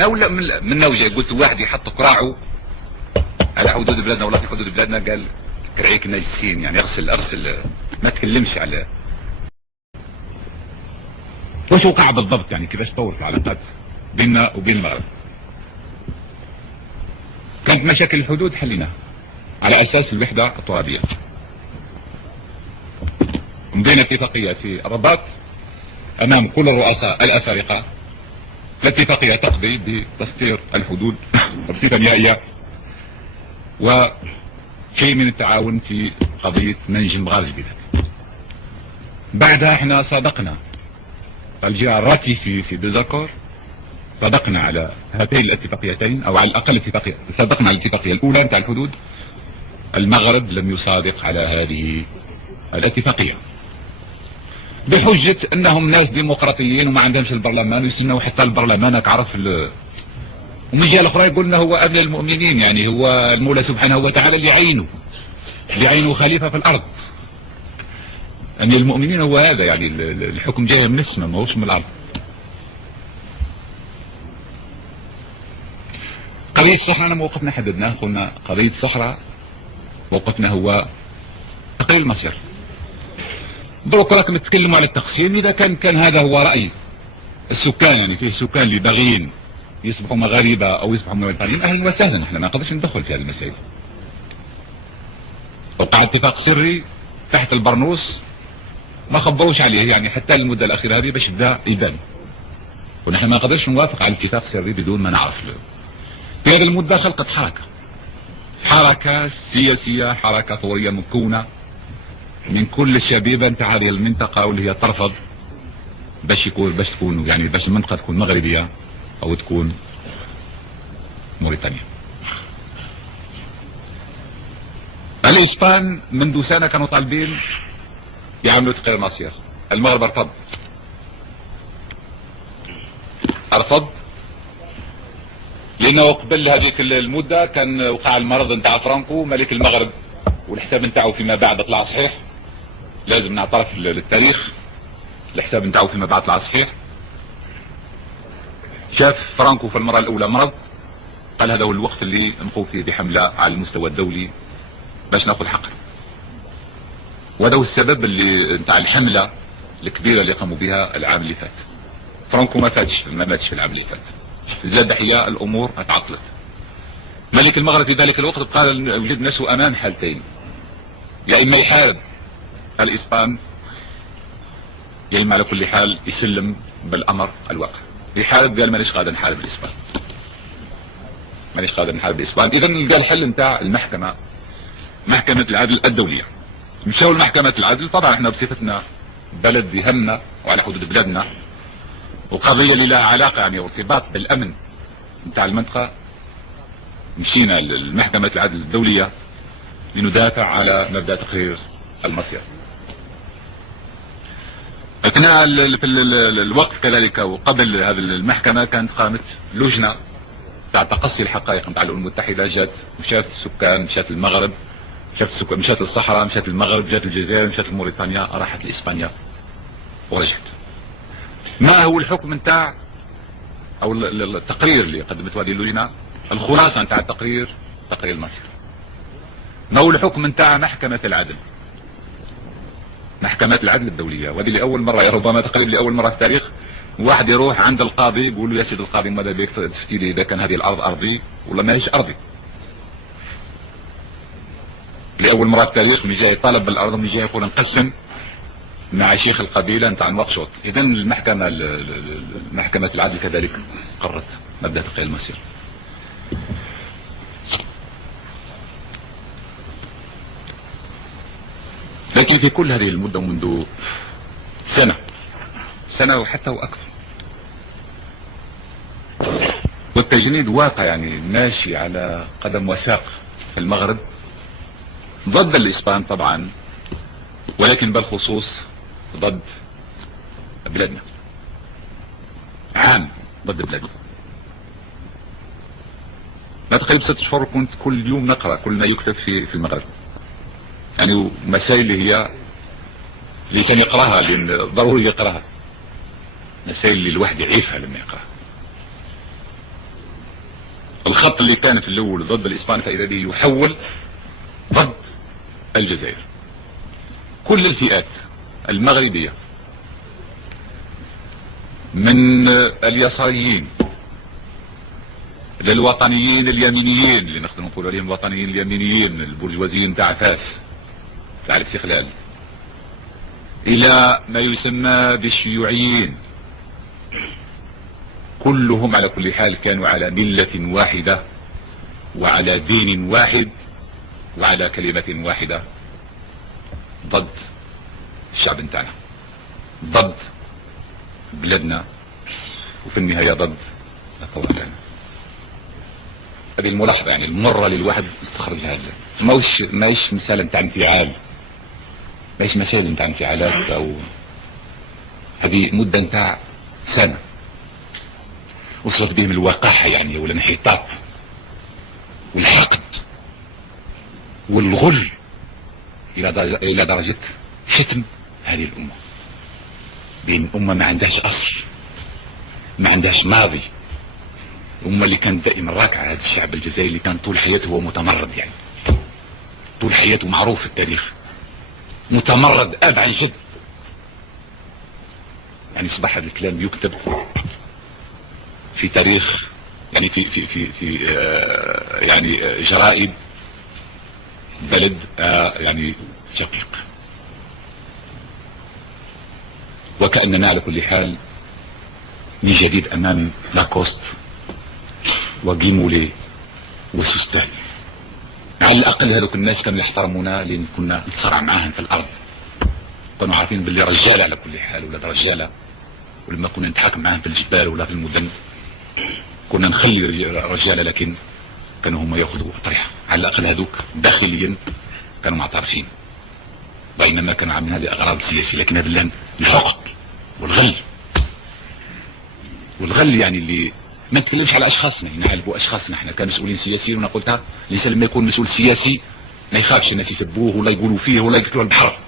انا ولا من وجهي قلت واحد يحط قراعه على حدود بلادنا ولا في حدود بلادنا، قال كرعيك ناجسين، يعني اغسل ما تكلمش على وش وقع بالضبط، يعني كيفاش طورت العلاقات بيننا وبين المغرب. كانت مشاكل الحدود حليناها على اساس الوحده الترابيه. مضينا اتفاقيه في الرباط امام كل الرؤساء الافارقه، الاتفاقيه تقضي بتسطير الحدود بصفه نهائيه وشيء من التعاون في قضيه منج المغاربه بذلك. بعدها احنا صادقنا الجهه الراتيفي في ديزاكور، صدقنا على هاتين الاتفاقيتين، او على الاقل اتفاقيه صدقنا على الاتفاقيه الاولى نتاع الحدود. المغرب لم يصادق على هذه الاتفاقيه بحجه انهم ناس ديمقراطيين وما عندهمش البرلمان، ويستناو حتى البرلمان عرف ومن جهه الاخرى يقول لنا هو ابن المؤمنين، يعني هو المولى سبحانه وتعالى اللي يعينه خليفه في الارض. يعني المؤمنين هو هذا، يعني الحكم جاي من السماء ما هوش من الارض. قضية الصحراء أنا موقفنا حددناه، قلنا قضية الصحراء موقفنا هو تقليل المصير. دروك راكم تتكلموا على التقسيم، إذا كان هذا هو رأي السكان، يعني فيه سكان اللي باغيين يصبحوا مغاربة أو يصبحوا موريتانيين، أهلا وسهلا، احنا ما نقدرش ندخل في هذه المسائل. وقع اتفاق سري تحت البرنوس ما خبروش عليه، يعني حتى المدة الأخيرة هذه باش بدا يبان، ونحن ما نقدرش نوافق على اتفاق سري بدون ما نعرف له. في هذه المدة خلقت حركة سياسية، حركة ثورية مكونة من كل الشبيبة نتاع هذه المنطقة، واللي هي ترفض باش تكون يعني باش المنطقة تكون مغربية أو تكون موريتانيا. الإسبان منذ سنة كانوا طالبين يعملوا تقرير مصير، المغرب ارفض لانه قبل هذيك المده كان وقع المرض نتاع فرانكو ملك المغرب، والحساب نتاعو فيما بعد طلع صحيح، لازم نعترف للتاريخ، الحساب نتاعو فيما بعد طلع صحيح. شاف فرانكو في المره الاولى مرض، قال هذا هو الوقت اللي نقوم فيه بحمله على المستوى الدولي باش ناخذ حقنا، وهذا هو السبب اللي نتاع الحمله الكبيره اللي قاموا بها العام اللي فات. فرانكو ما ماتش في العام اللي فات، زاد حياء الامور اتعطلت. ملك المغرب في ذلك الوقت قال وجد نفسه امام حالتين، يا اما يحارب الاسبان يا اما على كل حال يسلم بالامر الواقع. يحارب، قال مانيش قادر نحارب الاسبان، مانيش قادر نحارب الاسبان. اذا لقى الحل نتاع المحكمه، محكمه العدل الدوليه. مشاو لمحكمه العدل، طبعا احنا بصفتنا بلد يهمنا وعلى حدود بلادنا وقضيه اللي لها علاقه يعني ارتباط بالامن نتاع المنطقه، مشينا لمحكمه العدل الدوليه لندافع على مبدا تقرير المصير. اثناء في الوقت كذلك وقبل هذه المحكمه كانت قامت لجنه تاع تقصي الحقائق نتاع الامم المتحده، جات مشات السكان، مشات المغرب، مشات الصحراء، مشات المغرب، جات الجزائر، مشات موريتانيا، راحت لاسبانيا ورجعت. ما هو الحكم نتاع او التقرير اللي قدمته هذه اللجنه؟ الخلاصه نتاع التقرير تقرير المصير. ما هو الحكم نتاع محكمه العدل؟ محكمة العدل الدولية، وهذه لأول مرة، ربما تقريبا لأول مرة في التاريخ واحد يروح عند القاضي يقول له يا سيدي القاضي ماذا بك تفتي لي إذا كان هذه الأرض أرضي ولا ماهيش أرضي. لأول مرة في التاريخ من جاي طالب بالأرض ومن جاي يقول نقسم مع شيخ القبيلة نتاع نواكشوط. إذا محكمة العدل كذلك قررت مبدأ تقرير المصير. لكن في كل هذه المدة منذ سنة وحتى وأكثر، والتجنيد واقع يعني ماشي على قدم وساق في المغرب ضد الإسبان طبعا، ولكن بالخصوص ضد بلادنا، عام ضد بلادنا. ما تقريبا 6 أشهر كنت كل يوم نقرأ كل ما يكتب في المغرب، يعني مسائل اللي هي الانسان يقراها لان ضروري يقراها، مسائل اللي الواحد يعيفها لما يقراها. الخط اللي كان في الاول ضد الاسبان فاذا به يحول ضد الجزائر. كل الفئات المغربية من اليساريين للوطنيين اليمينيين اللي نقدر نقول عليهم الوطنيين اليمينيين البرجوازيين تاع فاس تاع الاستقلال، الى ما يسمى بالشيوعيين، كلهم على كل حال كانوا على ملة واحدة وعلى دين واحد وعلى كلمة واحدة ضد الشعب نتاعنا، ضد بلادنا، وفي النهاية ضد الثورة نتاعنا. هذه الملاحظة يعني المرة للواحد يستخرجها. ماهيش مسألة نتاع انفعال، ماهيش مسألة نتاع انفعالات، او هذه مدة نتاع سنة وصلت بهم الوقاحة يعني ولا الانحطاط والحقد والغل الى درجة شتم هذه الامة، بين امة ما عندهاش اصل، ما عندهاش ماضي، الامة اللي كانت دائما راكعة. هذا الشعب الجزائري اللي كان طول حياته هو متمرد، يعني طول حياته معروف في التاريخ متمرد اب عن جد. يعني اصبح هذا الكلام يكتب في تاريخ، يعني في يعني جرائد بلد يعني شقيق. وكأننا على كل حال من جديد امام لاكوست وجيمولي وسوستان. على الاقل هذوك الناس كانوا يحترمونا لان كنا نتصارع معاهم في الارض، كانوا عارفين باللي رجاله على كل حال ولاد رجاله، ولما كنا نتحاكم معاهم في الجبال ولا في المدن كنا نخلي رجاله، لكن كانوا هم ياخذوا اطرحه. على الاقل هذوك داخليا كانوا معترفين، بينما كانوا عاملين هذه اغراض سياسيه. لكن هذا الحقد والغل يعني اللي ما نتكلمش على اشخاصنا، نعالبوا اشخاصنا احنا كمسؤولين سياسيين. وانا قلتها الانسان لما يكون مسؤول سياسي ما يخافش الناس يسبوه ولا يقولوا فيه ولا يقتلوا البحر.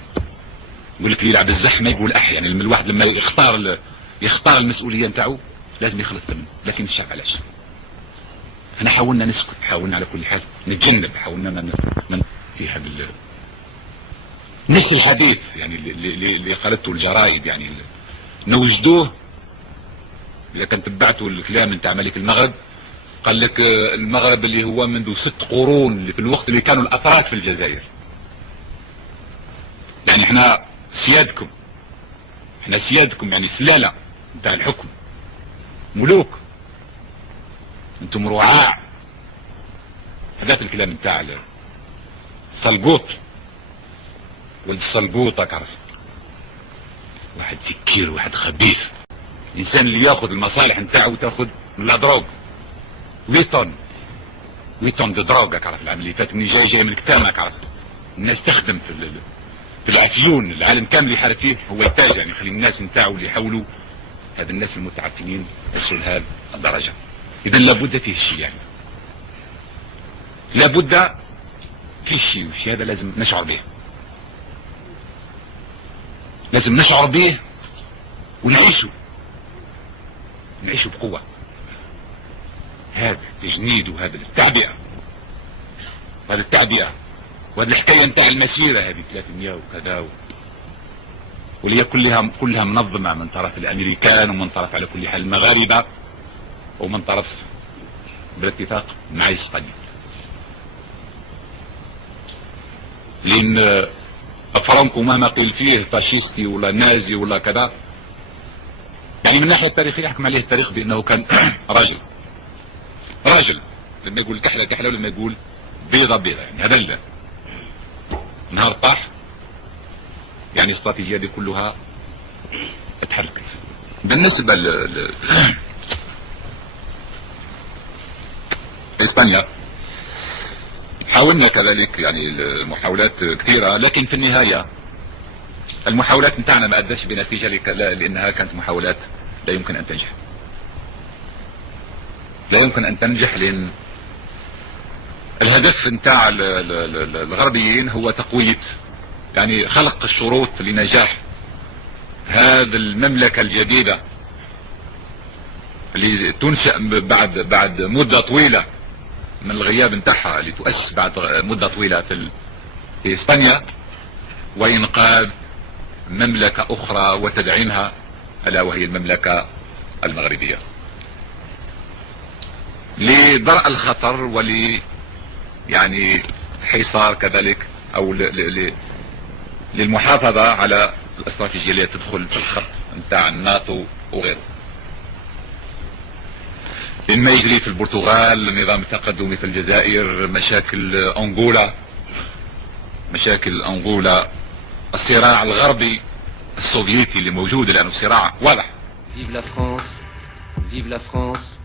يقول لك اللي يلعب الزح ما يقول اح، يعني الواحد لما يختار المسؤوليه نتاعو لازم يخلص منه. لكن الشعب علاش؟ احنا حاولنا نسكت، حاولنا على كل حال نتجنب، حاولنا من في هذا نفس الحديث يعني اللي قالته الجرائد، يعني نوجدوه. اذا كنت تبعتوا الكلام نتاع ملك المغرب قال لك المغرب اللي هو منذ 6 قرون، اللي في الوقت اللي كانوا الاتراك في الجزائر، يعني احنا سيادكم، احنا سيادكم، يعني سلالة نتاع الحكم، ملوك، انتم رعاع. هذا الكلام نتاع السلقوط، ولد السلقوط تعرف، واحد سكير، واحد خبيث. الانسان اللي ياخذ المصالح نتاعو تاخذ لا دروغ 8 طن دو دروغ. تعرف العام اللي فات مني جاي من كتامك، عرفت الناس تخدم في العافيون، العالم كامل يحارب فيه، هو يتاج يعني يخلي الناس نتاعو اللي يحاولوا هذا الناس المتعفنين يوصلوا لهذه الدرجه. اذا لابد فيه شيء، يعني لابد فيه شيء، والشيء هذا لازم نشعر به، لازم نشعر به ونعيشه بقوة. هذا تجنيد وهذا التعبئة، وهذا التعبئة وهذه الحكاية نتاع المسيرة هذه 300 وكذا، واللي هي كلها منظمة من طرف الامريكان ومن طرف على كل حال المغاربة ومن طرف بالاتفاق مع اسبانيا. لان فرانكو مهما قيل فيه فاشيستي ولا نازي ولا كذا، يعني من الناحية التاريخية يحكم عليه التاريخ بانه كان راجل لما يقول كحلة كحلة ولما يقول بيضة بيضة، يعني هذا نهار طاح يعني الاستراتيجية دي كلها اتحركت. بالنسبة اسبانيا حاولنا كذلك يعني محاولات كثيرة، لكن في النهاية المحاولات نتاعنا ما ادتش بنتيجة لانها كانت محاولات لا يمكن ان تنجح، لا يمكن ان تنجح، لان الهدف نتاع الغربيين هو تقوية، يعني خلق الشروط لنجاح هذه المملكة الجديدة اللي تنشأ بعد مدة طويلة من الغياب نتاعها اللي تؤسس بعد مدة طويلة في اسبانيا، وإنقاذ مملكة أخرى وتدعيمها، ألا وهي المملكة المغربية، لدرء الخطر يعني حصار كذلك، أو للمحافظة على الاستراتيجية اللي تدخل في الخط نتاع الناتو وغيره. لما يجري في البرتغال النظام التقدمي في الجزائر، مشاكل أنغولا، الصراع الغربي السوفيتي اللي موجود الآن، صراع واضح. Vive la France, vive la France.